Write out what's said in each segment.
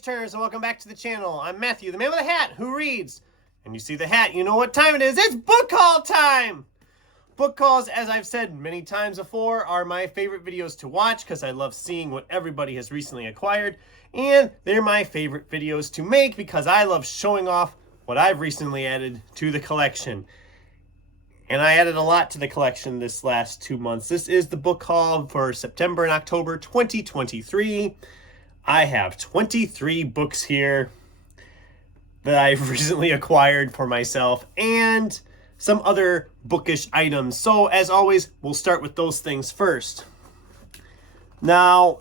page-turners, and welcome back to the channel. I'm Matthew, the man with the hat, who reads. And you see the hat, you know what time it is. It's book haul time! Book hauls, as I've said many times before, are my favorite videos to watch because I love seeing what everybody has recently acquired. And they're my favorite videos to make because I love showing off what I've recently added to the collection. And I added a lot to the collection this last 2 months. This is the book haul for September and October 2023. I have 23 books here that I've recently acquired for myself and some other bookish items. So as always, we'll start with those things first. Now,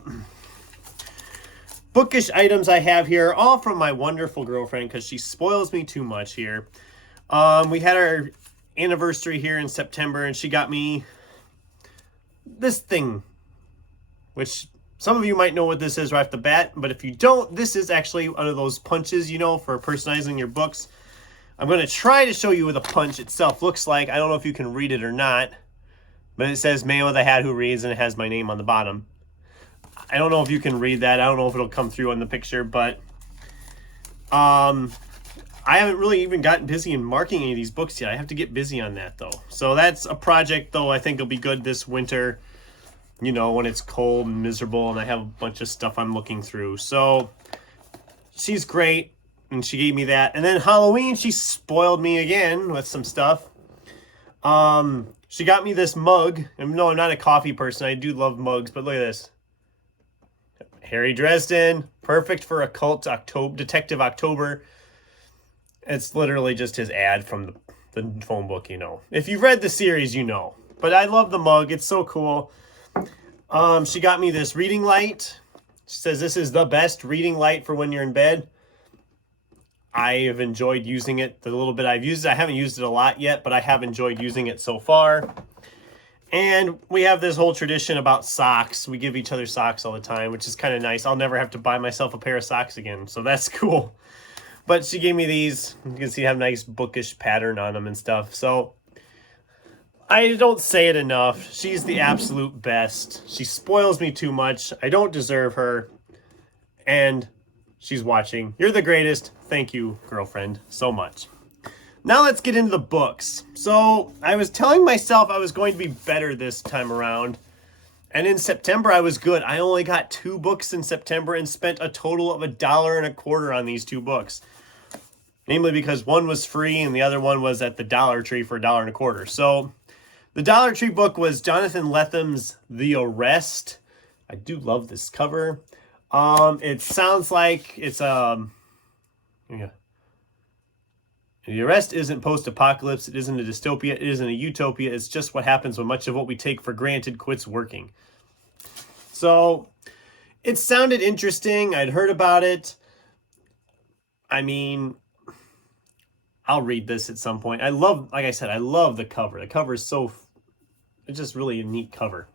bookish items I have here, all from my wonderful girlfriend because she spoils me too much here. We had our anniversary here in September and she got me this thing, which some of you might know what this is right off the bat, but if you don't, this is actually one of those punches, you know, for personalizing your books. I'm going to try to show you what the punch itself looks like. I don't know if you can read it or not, but it says "Man with a Hat Who Reads" and it has my name on the bottom. I don't know if you can read that. I don't know if it'll come through on the picture, but I haven't really even gotten busy in marking any of these books yet. I have to get busy on that, though. So that's a project, though, I think will be good this winter. You know, when it's cold and miserable and I have a bunch of stuff I'm looking through. So she's great and she gave me that. And then Halloween, she spoiled me again with some stuff. She got me this mug. And no, I'm not a coffee person. I do love mugs, but look at this. Harry Dresden, perfect for Occult October, Detective October. It's literally just his ad from the phone book, you know. If you've read the series, you know. But I love the mug. It's so cool. She got me this reading light. She says this is the best reading light for when you're in bed. I have enjoyed using it the little bit I've used it. I haven't used it a lot yet, but I have enjoyed using it so far. And we have this whole tradition about socks. We give each other socks all the time, which is kind of nice. I'll never have to buy myself a pair of socks again, so that's cool. But she gave me these. You can see they have a nice bookish pattern on them and stuff. So I don't say it enough. She's the absolute best. She spoils me too much. I don't deserve her. And she's watching. You're the greatest. Thank you, girlfriend, so much. Now let's get into the books. So I was telling myself I was going to be better this time around. And in September, I was good. I only got 2 books in September and spent a total of $1.25 on these 2 books. Namely because one was free and the other one was at the Dollar Tree for $1.25. So the Dollar Tree book was Jonathan Lethem's The Arrest. I do love this cover. It sounds like it's yeah. The Arrest isn't post-apocalypse. It isn't a dystopia. It isn't a utopia. It's just what happens when much of what we take for granted quits working. So it sounded interesting. I'd heard about it. I mean, I'll read this at some point. I love, like I said, I love the cover. The cover is it's just really a neat cover.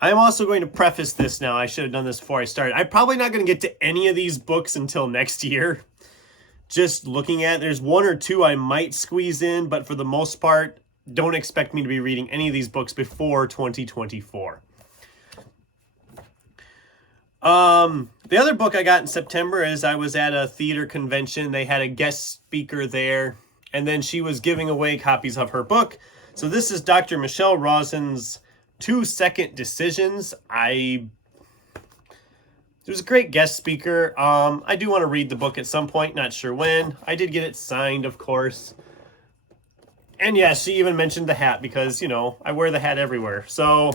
I'm also going to preface this now. I should have done this before I started. I'm probably not going to get to any of these books until next year. Just looking at, there's 1 or 2 I might squeeze in, but for the most part, don't expect me to be reading any of these books before 2024. The other book I got in September is I was at a theater convention. They had a guest speaker there, and then she was giving away copies of her book. So this is Dr. Michelle Rosen's 2 Second Decisions. It was a great guest speaker. I do want to read the book at some point, not sure when. I did get it signed, of course. And yeah, she even mentioned the hat because, you know, I wear the hat everywhere. So,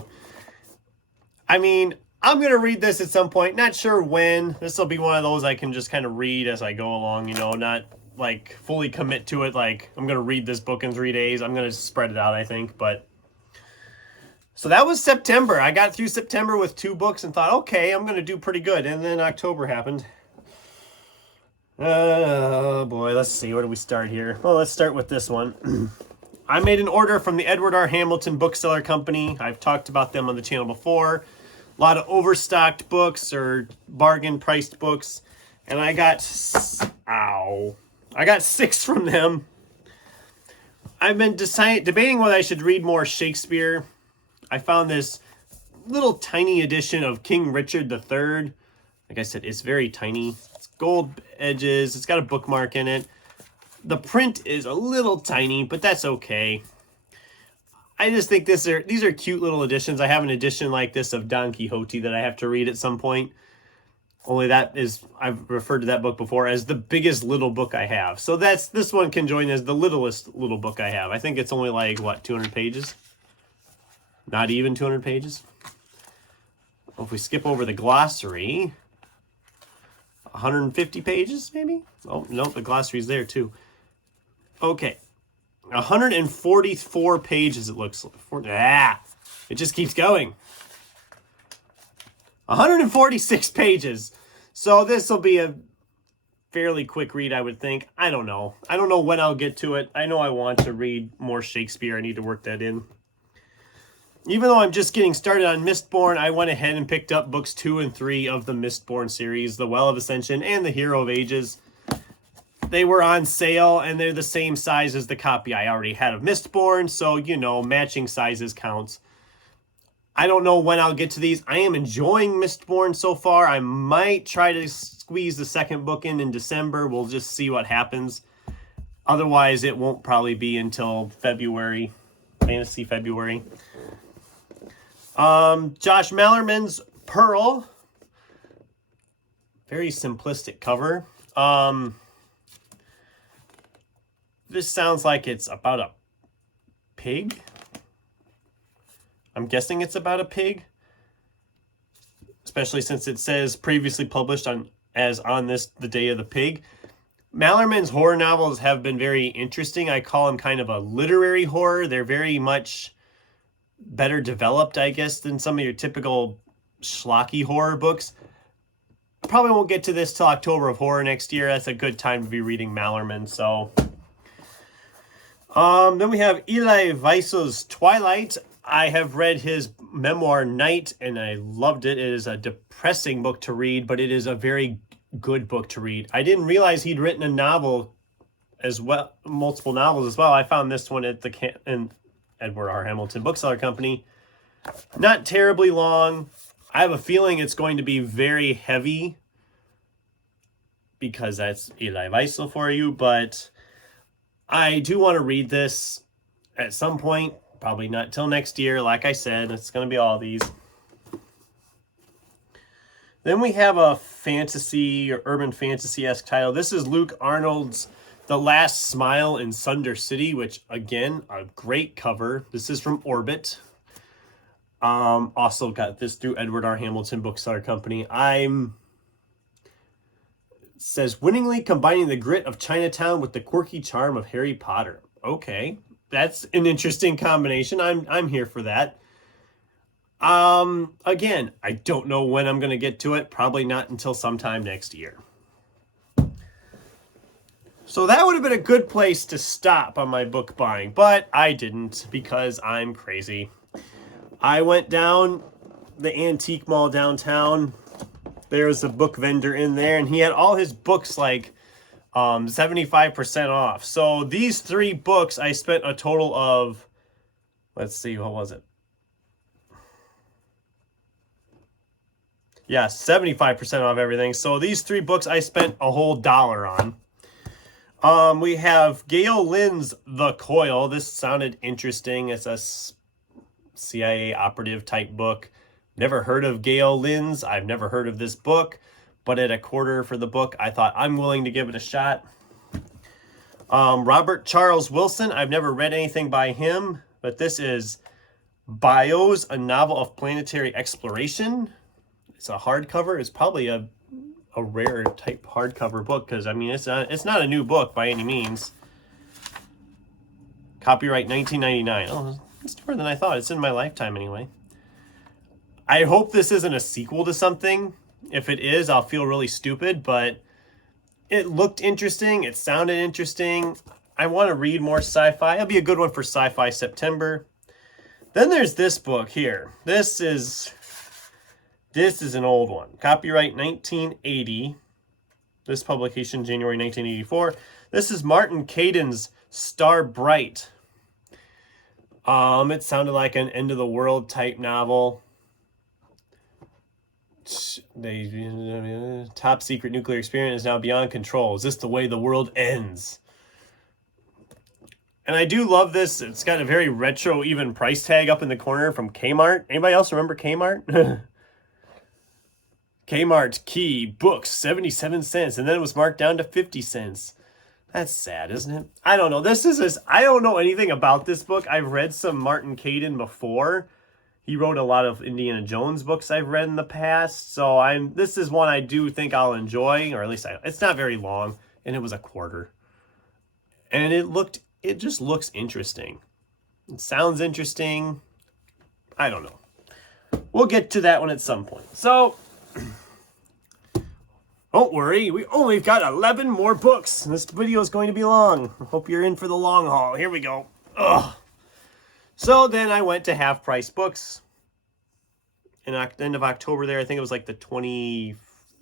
I mean, I'm going to read this at some point. Not sure when. This will be one of those I can just kind of read as I go along, you know, not like fully commit to it. Like, I'm going to read this book in 3 days. I'm going to spread it out, I think. But so that was September. I got through September with 2 books and thought, okay, I'm going to do pretty good. And then October happened. Oh boy, let's see. Where do we start here? Well, let's start with this one. I made an order from the Edward R. Hamilton Bookseller Company. I've talked about them on the channel before. A lot of overstocked books or bargain priced books. And I got 6 from them. I've been debating whether I should read more Shakespeare. I found this little tiny edition of King Richard III. Like I said, it's very tiny. It's gold edges. It's got a bookmark in it. The print is a little tiny, but that's okay. I just think these are cute little editions. I have an edition like this of Don Quixote that I have to read at some point. Only I've referred to that book before as the biggest little book I have. So this one can join as the littlest little book I have. I think it's only like, what, 200 pages? Not even 200 pages. Well, if we skip over the glossary, 150 pages maybe? Oh, no, the glossary's there too. Okay. 144 pages it looks like. It just keeps going. 146 pages. So this will be a fairly quick read, I would think. I don't know. I don't know when I'll get to it. I know I want to read more Shakespeare. I need to work that in. Even though I'm just getting started on Mistborn, I went ahead and picked up books 2 and 3 of the Mistborn series, The Well of Ascension and The Hero of Ages. They were on sale, and they're the same size as the copy I already had of Mistborn, so, you know, matching sizes counts. I don't know when I'll get to these. I am enjoying Mistborn so far. I might try to squeeze the second book in December. We'll just see what happens. Otherwise, it won't probably be until February, Fantasy February. Josh Mallerman's Pearl. Very simplistic cover. This sounds like it's about a pig. I'm guessing it's about a pig, especially since it says previously published on the day of the pig. Mallerman's horror novels have been very interesting. I call them kind of a literary horror. They're very much better developed, I guess, than some of your typical schlocky horror books. Probably won't get to this till October of Horror next year. That's a good time to be reading Mallerman. So, then we have Eli Wiesel's Twilight. I have read his memoir, Night, and I loved it. It is a depressing book to read, but it is a very good book to read. I didn't realize he'd written a novel as well, multiple novels as well. I found this one at the Edward R. Hamilton Bookseller Company. Not terribly long. I have a feeling it's going to be very heavy because that's Eli Wiesel for you, but I do want to read this at some point. Probably not till next year. Like I said, it's going to be all these. Then we have a fantasy or urban fantasy-esque title. This is Luke Arnold's The Last Smile in Sunder City, which, again, a great cover. This is from Orbit. Also got this through Edward R. Hamilton Bookseller Company. It says, winningly combining the grit of Chinatown with the quirky charm of Harry Potter. Okay. That's an interesting combination. I'm here for that. Again, I don't know when I'm going to get to it. Probably not until sometime next year. So that would have been a good place to stop on my book buying, but I didn't because I'm crazy. I went down the antique mall downtown. There was a book vendor in there, and he had all his books like 75% off. So these 3 books, I spent a total of, let's see, what was it? Yeah, 75% off everything. So these 3 books I spent a whole $1 on. We have Gail Lynn's The Coil. This sounded interesting. It's a CIA operative type book. Never heard of Gail Lynn's. I've never heard of this book. But at $25 for the book, I thought I'm willing to give it a shot. Robert Charles Wilson. I've never read anything by him, but this is Bios, a novel of planetary exploration. It's a hardcover. It's probably a rare type hardcover book because, I mean, it's not a new book by any means. Copyright 1999. Oh, it's more than I thought. It's in my lifetime anyway. I hope this isn't a sequel to something. If it is, I'll feel really stupid, but it looked interesting. It sounded interesting. I want to read more sci-fi. It'll be a good one for Sci-Fi September. Then there's this book here. This is an old one. Copyright 1980. This publication, January 1984. This is Martin Caden's Starbrite. It sounded like an end of the world type novel. Top secret nuclear experiment is now beyond control. Is this the way the world ends? And I do love this. It's got a very retro, even price tag up in the corner from Kmart. Anybody else remember Kmart? Kmart key books 77 cents, and then it was marked down to 50 cents. That's sad, isn't it? I don't know. I don't know anything about this book. I've read some Martin Caidin before. He wrote a lot of Indiana Jones books I've read in the past. So this is one I do think I'll enjoy, or at least it's not very long, and it was a quarter. And it just looks interesting. It sounds interesting. I don't know. We'll get to that one at some point. So, don't worry. We only got 11 more books. This video is going to be long. I hope you're in for the long haul. Here we go. Ugh. So then I went to Half Price Books in the end of October there. I think it was like the 21st,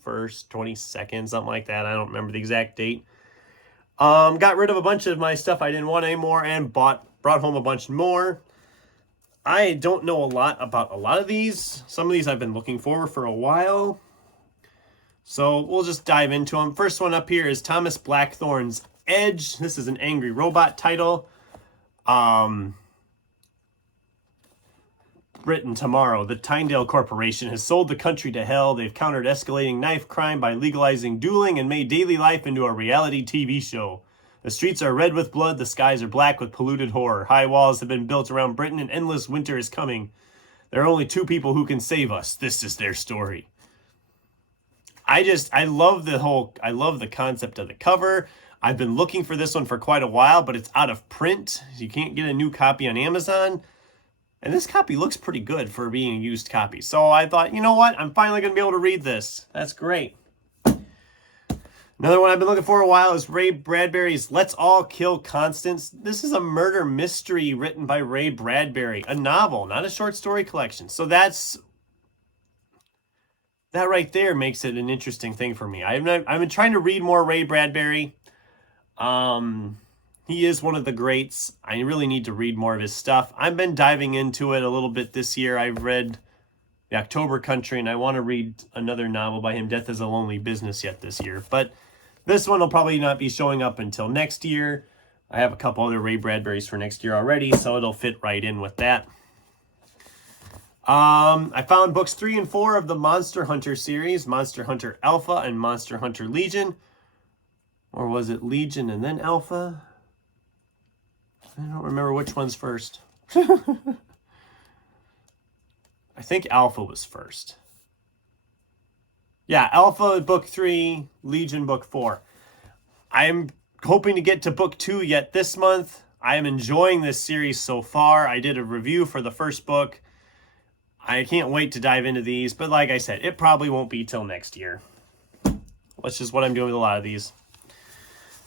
22nd, something like that. I don't remember the exact date. Got rid of a bunch of my stuff I didn't want anymore and brought home a bunch more. I don't know a lot about a lot of these. Some of these I've been looking for a while. So we'll just dive into them. First one up here is Thomas Blackthorne's Edge. This is an Angry Robot title. Written tomorrow. The Tyndale Corporation has sold the country to hell. They've countered escalating knife crime by legalizing dueling and made daily life into a reality TV show. The streets are red with blood. The skies are black with polluted horror. High walls have been built around Britain and endless winter is coming. There are only two people who can save us. This is their story. I love the concept of the cover. I've been looking for this one for quite a while, but it's out of print. You can't get a new copy on Amazon. And this copy looks pretty good for being a used copy. So I thought, you know what? I'm finally going to be able to read this. That's great. Another one I've been looking for a while is Ray Bradbury's Let's All Kill Constance. This is a murder mystery written by Ray Bradbury. A novel, not a short story collection. So that right there makes it an interesting thing for me. I've been trying to read more Ray Bradbury. He is one of the greats. I really need to read more of his stuff. I've been diving into it a little bit this year. I've read The October Country, and I want to read another novel by him, Death is a Lonely Business, yet this year. But this one will probably not be showing up until next year. I have a couple other Ray Bradburys for next year already, so it'll fit right in with that. I found books 3 and 4 of the Monster Hunter series, Monster Hunter Alpha and Monster Hunter Legion. Or was it Legion and then Alpha? I don't remember which one's first. I think Alpha was first. Yeah, Alpha book 3, Legion book 4. I'm hoping to get to book 2 yet this month. I am enjoying this series so far. I did a review for the first book. I can't wait to dive into these, but like I said, it probably won't be till next year. That's just what I'm doing with a lot of these.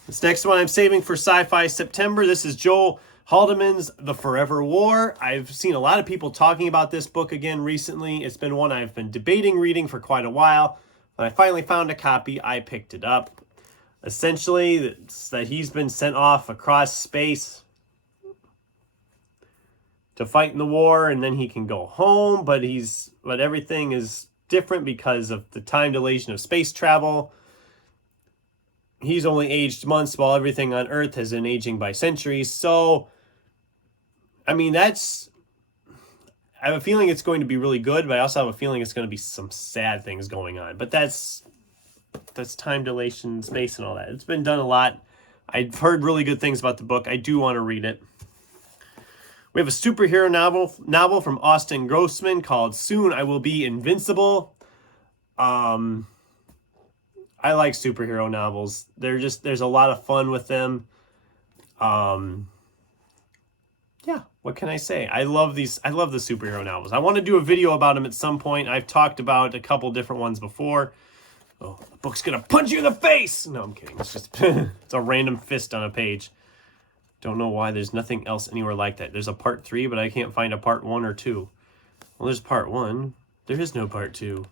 This next one I'm saving for Sci-Fi September. This is Joel Haldeman's The Forever War. I've seen a lot of people talking about this book again recently. It's been one I've been debating reading for quite a while. When I finally found a copy, I picked it up. Essentially, it's that he's been sent off across space to fight in the war, and then he can go home, but everything is different because of the time dilation of space travel. He's only aged months while everything on Earth has been aging by centuries. So, I mean, I have a feeling it's going to be really good, but I also have a feeling it's going to be some sad things going on. But that's time dilation, space, and all that. It's been done a lot. I've heard really good things about the book. I do want to read it. We have a superhero novel from Austin Grossman called Soon I Will Be Invincible. I like superhero novels. There's a lot of fun with them. Yeah, what can I say? I love the superhero novels. I want to do a video about them at some point. I've talked about a couple different ones before. Oh, the book's gonna punch you in the face! No, I'm kidding. It's just it's a random fist on a page. Don't know why there's nothing else anywhere like that. There's a part 3, but I can't find a part 1 or 2. Well, there's part 1. There is no part 2.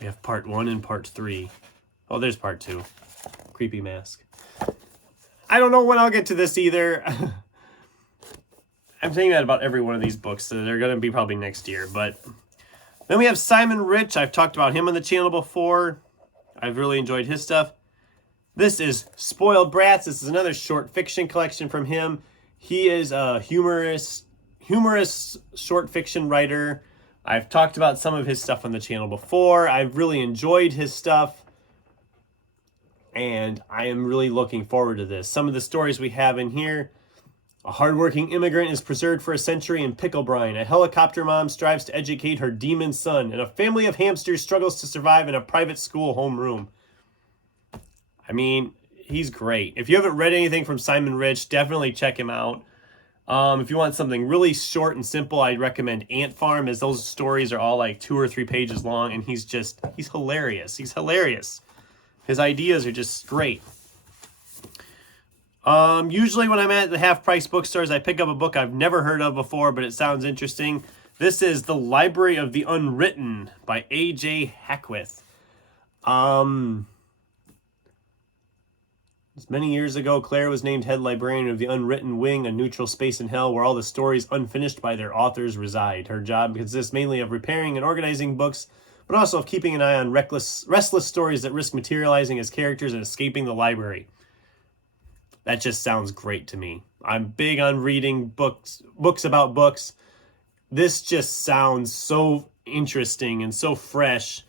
We have part 1 and part 3. Oh, there's part 2. Creepy mask. I don't know when I'll get to this either. I'm saying that about every one of these books, so they're going to be probably next year. But Then we have Simon Rich. I've talked about him on the channel before. I've really enjoyed his stuff. This is Spoiled Bratz. This is another short fiction collection from him. He is a humorous short fiction writer. I've talked about some of his stuff on the channel before. I've really enjoyed his stuff, and I am really looking forward to this. Some of the stories we have in here: a hardworking immigrant is preserved for a century in pickle brine. A helicopter mom strives to educate her demon son, and a family of hamsters struggles to survive in a private school homeroom. I mean, he's great. If you haven't read anything from Simon Rich, definitely check him out. If you want something really short and simple, I'd recommend Ant Farm, as those stories are all like 2 or 3 pages long, and he's hilarious. He's hilarious. His ideas are just great. Usually when I'm at the half-price bookstores, I pick up a book I've never heard of before, but it sounds interesting. This is The Library of the Unwritten by A.J. Hackwith. Many years ago, Claire was named head librarian of the Unwritten Wing, a neutral space in hell where all the stories unfinished by their authors reside. Her job consists mainly of repairing and organizing books, but also of keeping an eye on restless stories that risk materializing as characters and escaping the library. That just sounds great to me. I'm big on reading books about books. This just sounds so interesting and so fresh.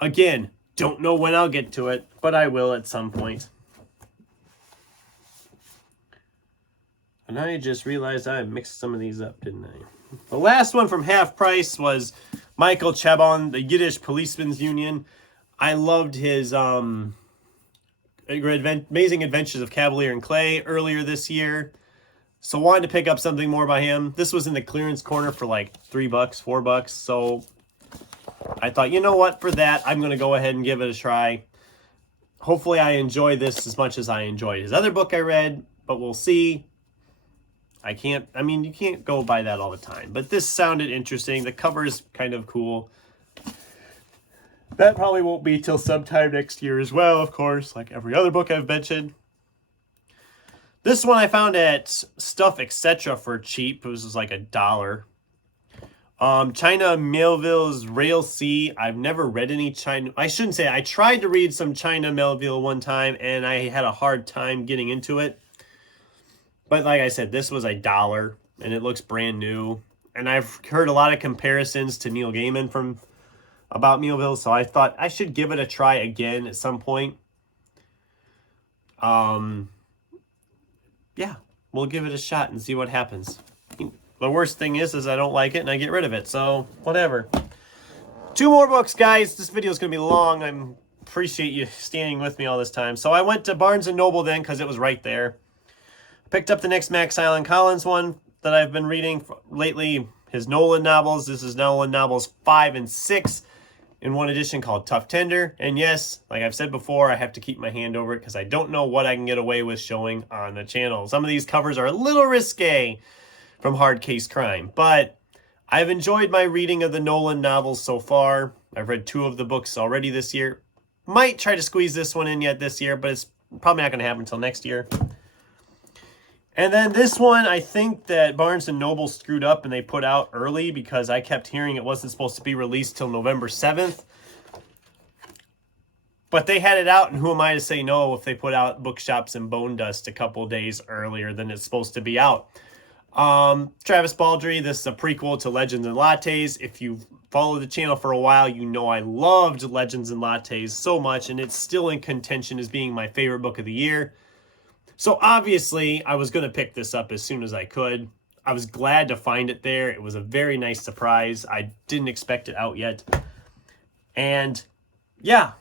Again, don't know when I'll get to it, but I will at some point. And I just realized I mixed some of these up, didn't I? The last one from Half Price was Michael Chabon, the Yiddish Policeman's Union. I loved his Amazing Adventures of Cavalier and Clay earlier this year. So wanted to pick up something more by him. This was in the clearance corner for like $3, $4. So I thought, you know what, for that, I'm going to go ahead and give it a try. Hopefully I enjoy this as much as I enjoyed his other book I read, but we'll see. You can't go by that all the time. But this sounded interesting. The cover is kind of cool. That probably won't be till sometime next year as well, of course, like every other book I've mentioned. This one I found at Stuff Etc. for cheap. It was like $1. China Melville's Rail C. I've never read any China. I shouldn't say. I tried to read some China Melville one time, and I had a hard time getting into it. But like I said, this was $1, and it looks brand new. And I've heard a lot of comparisons to Neil Gaiman about Melville, so I thought I should give it a try again at some point. Yeah, we'll give it a shot and see what happens. The worst thing is I don't like it and I get rid of it, so whatever. 2 more books, guys. This video is going to be long. I appreciate you standing with me all this time. So I went to Barnes & Noble then because it was right there. Picked up the next Max Allan Collins one that I've been reading lately, his Nolan novels. This is Nolan novels 5 and 6 in one edition called Tough Tender. And yes, like I've said before, I have to keep my hand over it because I don't know what I can get away with showing on the channel. Some of these covers are a little risque from Hard Case Crime, but I've enjoyed my reading of the Nolan novels so far. I've read 2 of the books already this year. Might try to squeeze this one in yet this year, but it's probably not going to happen until next year. And then this one, I think that Barnes & Noble screwed up and they put out early because I kept hearing it wasn't supposed to be released till November 7th. But they had it out, and who am I to say no if they put out Bookshops and Bone Dust a couple days earlier than it's supposed to be out. Travis Baldree, this is a prequel to Legends and Lattes. If you've followed the channel for a while, you know I loved Legends and Lattes so much, and it's still in contention as being my favorite book of the year. So obviously, I was going to pick this up as soon as I could. I was glad to find it there. It was a very nice surprise. I didn't expect it out yet. And yeah,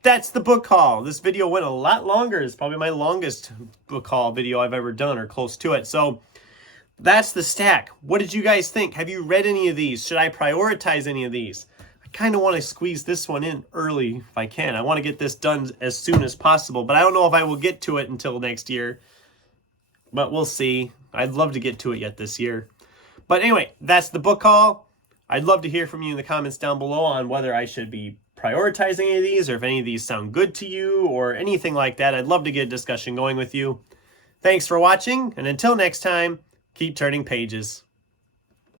that's the book haul. This video went a lot longer. It's probably my longest book haul video I've ever done, or close to it. So that's the stack. What did you guys think? Have you read any of these? Should I prioritize any of these? I kind of want to squeeze this one in early if I can. I want to get this done as soon as possible, but I don't know if I will get to it until next year. But we'll see. I'd love to get to it yet this year. But anyway, that's the book haul. I'd love to hear from you in the comments down below on whether I should be prioritizing any of these, or if any of these sound good to you, or anything like that. I'd love to get a discussion going with you. Thanks for watching, and until next time, keep turning pages.